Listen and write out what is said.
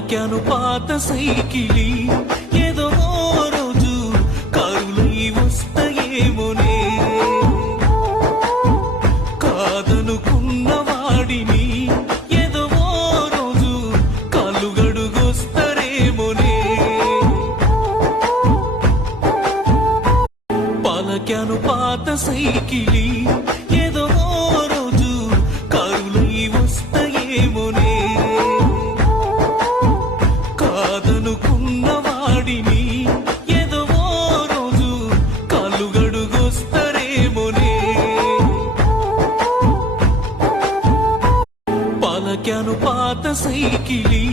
పలకెను పాత సైకిలి ఏదో ఓ రోజు కారులై వస్తాయేమోనే కాదనుకున్న వాడిని ఏదో ఓ రోజు కాళ్ళు గడుగొస్తారేమోనే పలకెను పాత సైకిలి ఏదో ఓ రోజు కారులై వస్తాయేమోనే కాదనుకున్న వాడిని ఏదో ఓ రోజు కాళ్ళు గడుగొస్తారేమోనే పలకెను పాత సైకిలి